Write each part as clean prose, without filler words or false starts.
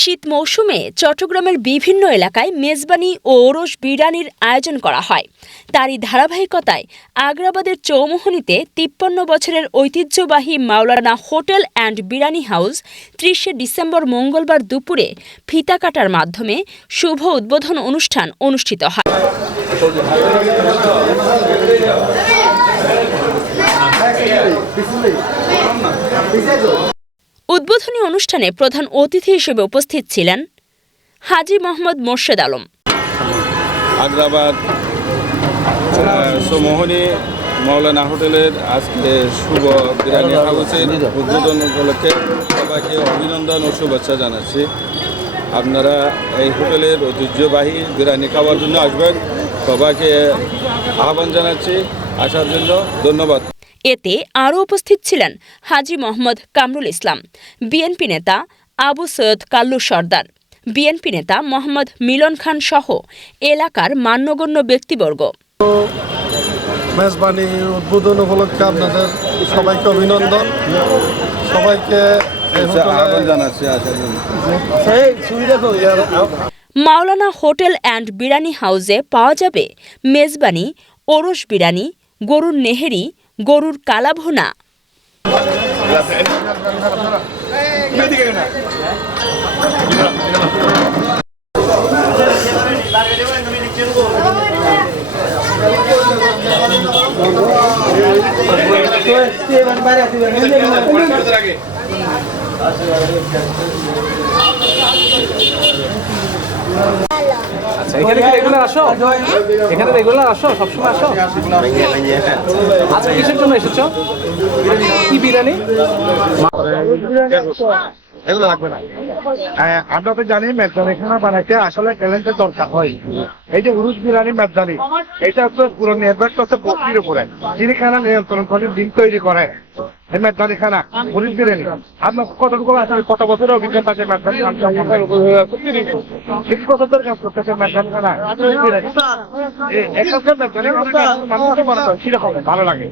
শীত মৌসুমে চট্টগ্রামের বিভিন্ন এলাকায় মেজবানি ও ওরস বিরিয়ানির আয়োজন করা হয়। তারই ধারাবাহিকতায় আগ্রাবাদের চৌমুহনীতে ৫৩ বছরের ঐতিহ্যবাহী Maulana hotel and biryani house ৩০ December মঙ্গলবার দুপুরে ফিতা কাটার মাধ্যমে শুভ উদ্বোধন অনুষ্ঠান অনুষ্ঠিত হয়। উদ্বোধনী অনুষ্ঠানে প্রধান অতিথি হিসেবে উপস্থিত ছিলেন হাজী মোহাম্মদ মোর্শেদ আলম। আগ্রাবাদ চৌমুহনী মাওলানা হোটেলের আজকে শুভ বিরিয়ানি হাউসের উদ্বোধন উপলক্ষে সবাইকে অভিনন্দন ও শুভেচ্ছা জানাচ্ছি। আপনারা এই হোটেলের ঐতিহ্যবাহী বিরিয়ানি খাওয়ার জন্য আসবেন, সবাইকে আহ্বান জানাচ্ছি, আসার জন্য ধন্যবাদ। এতে আরও উপস্থিত ছিলেন হাজী মোহাম্মদ কামরুল ইসলাম, বিএনপি নেতা আবু সৈয়দ কাল্লু সর্দার, বিএনপি নেতা মোহাম্মদ মিলন খান সহ এলাকার মান্যগণ্য ব্যক্তিবর্গ। মেজবানি উদ্বোধন উপলক্ষে আপনাদের সবাইকে অভিনন্দন, সবাইকে আহ্বান জানাচ্ছি আসার জন্য। মাওলানা হোটেল অ্যান্ড বিরিয়ানি হাউসে পাওয়া যাবে মেজবানি, ওরস বিরিয়ানি, গরুর নেহেরি, গরুর কালাভুনা, আচ্ছা, এখানে কি রেগুলার আসো? এখানে রেগুলার আসো? সবসময় আসো? আচ্ছা, কিসের জন্য এসেছো? কি বিরিয়ানি? এগুলো লাগবে না। আমরা তো জানি মেজবানি খানা বানাইতে আসলে ট্যালেন্টের দরকার হয়। এই যে উরুস বিরিয়ানি মেজবানি, এটা হচ্ছে পুরো নির্ভর করছে বস্তির উপরে, যিনি খানা নিয়ন্ত্রণ করে ডিম তৈরি করে। এই মেজবানি খানা উরুস বিরিয়ানি আপনার কতটুকু আছে? কত বছরের অভিজ্ঞতা আছে মেজবানি খানা? 30 বছর ধরে কাজ করতেছে মেজবানি খানা। এখানকার মেজবানি খানা মানুষকে মনে হয় সেরকম ভালো লাগে,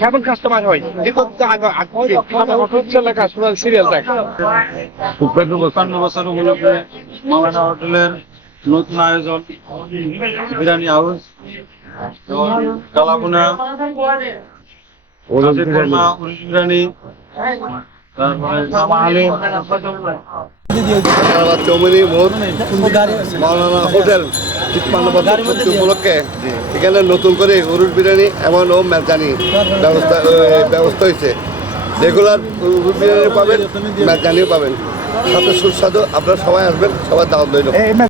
কেমন কাস্টমার হয় সিরিয়াল দেখ। ৫৫ বছর উপলক্ষে মাওলানা হোটেলের নতুন আয়োজন বিরিয়ানি হাউস, কালাভুনা, বিরিয়ানি, তারপরে চৌমুহনী মোড় মাওলানা হোটেল ৫৩ বছর উপলক্ষে এখানে নতুন করে উরুস বিরিয়ানি এবং ও মেজবানি ব্যবস্থা হয়েছে। রেগুলার উরুস বিরিয়ানি পাবেন, মেজবানিও পাবেন, সাথে সুস্বাদু। আপনারা সবাই আসবেন, সবার দাওয়াত রইল।